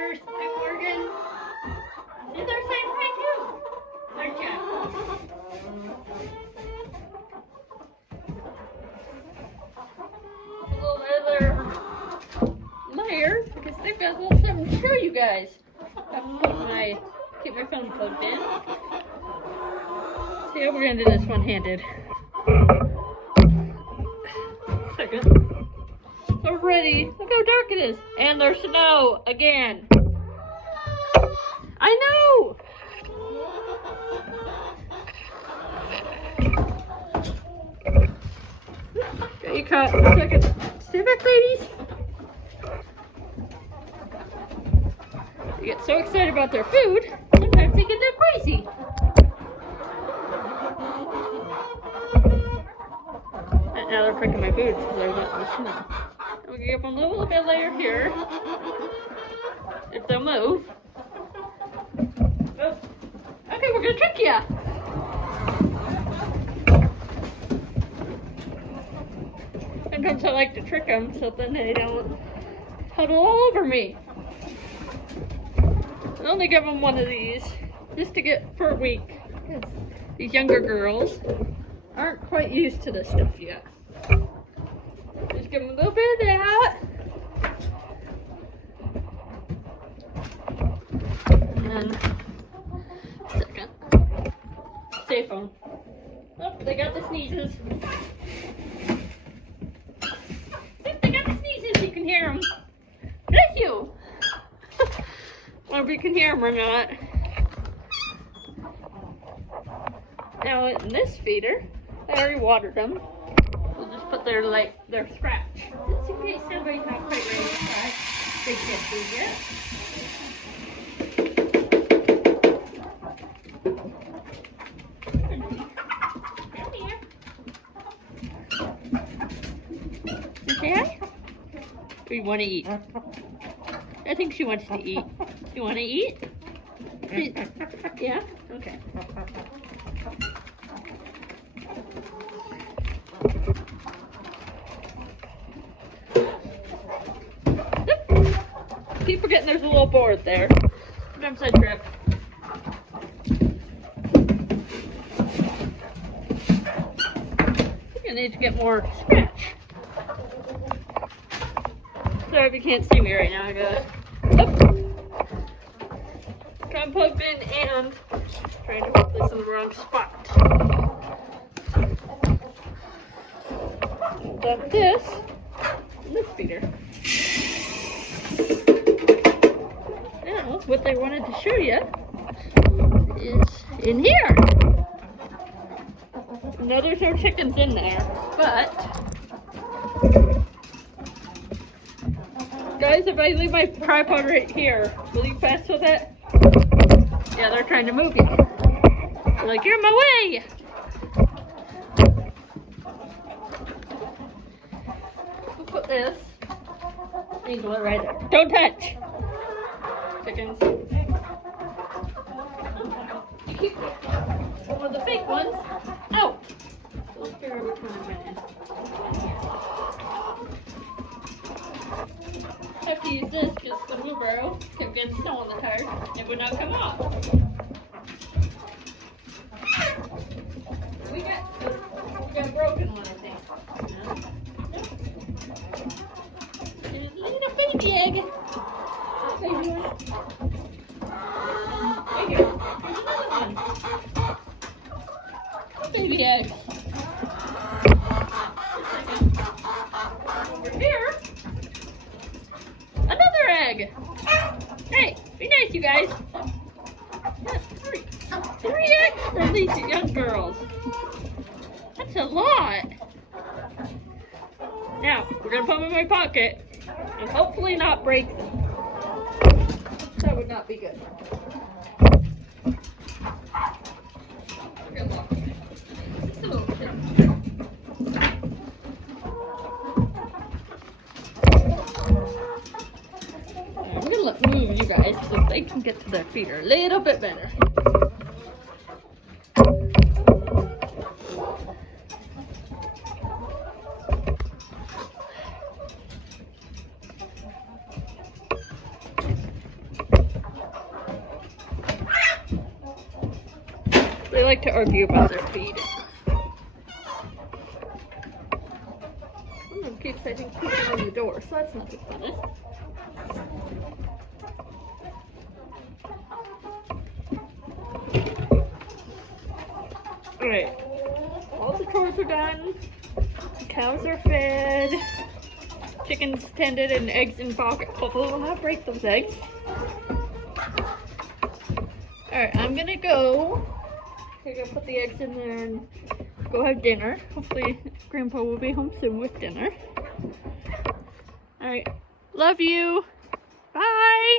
Myers, Mike Morgan. See, they're same way too. They're Jack. A little bit of their layer because they've got a little something to show you guys. Keep my phone plugged in. See how we're gonna do this one-handed. Second. We're ready. Look how dark it is. And there's snow again. I know. Got you caught. Second. Stay back, ladies. They get so excited about their food, sometimes they get that crazy. And now they're picking my boots because they're not in the snow. We'll give them a little bit later here. If they'll move. Oh. Okay, we're gonna trick ya. Sometimes I like to trick them so then they don't huddle all over me. I only give them one of these just to get for a week. These younger girls aren't quite used to this stuff yet. Just give them a little bit of that. And then, second, stay phone. Oh, they got the sneezes. They got the sneezes, you can hear them. Bless you! I don't know if you can hear them or not. Now in this feeder, I already watered them. We'll just put their scratch. Just in case somebody's not quite ready to try. They can't food yet. Come here. You say hi? Or you want to eat? I think she wants to eat. You want to eat? Yeah? Okay. Keep forgetting there's a little board there. Sometimes I trip. I need to get more scratch. Sorry if you can't see me right now, I got it. I'm plugged in and trying to put this in the wrong spot. Dump this in this feeder. Now, what they wanted to show you is in here. No, there's no chickens in there, but guys, if I leave my tripod right here, will you pass with it? Yeah, they're trying to move you. They're like, you're in my way! We'll put this. These one right there. Don't touch! Chickens. You keep one of the fake ones out! So let's figure out which one I'm in. I have to use this because the wheelbarrow kept getting snow on the tire. It would not come off. We got a broken one, I think. No? There's a little baby egg. Baby one. Right here. There's another one. Baby egg. Over here. Another egg! Hey, be nice, you guys. That's three eggs from these young girls. That's a lot. Now, we're gonna put them in my pocket and hopefully not break them. That would not be good. Good luck. Just a little bit. I'm gonna move you guys so they can get to their feeder a little bit better. like to argue about their feed. Someone keeps, I think, pooping on the door, so that's not as funny. Alright, all the chores are done. The cows are fed. Chickens tended and eggs in pocket. Hopefully we'll not break those eggs. Alright, I'm gonna go. I'm gonna put the eggs in there and go have dinner. Hopefully Grandpa will be home soon with dinner. Alright, love you. Bye.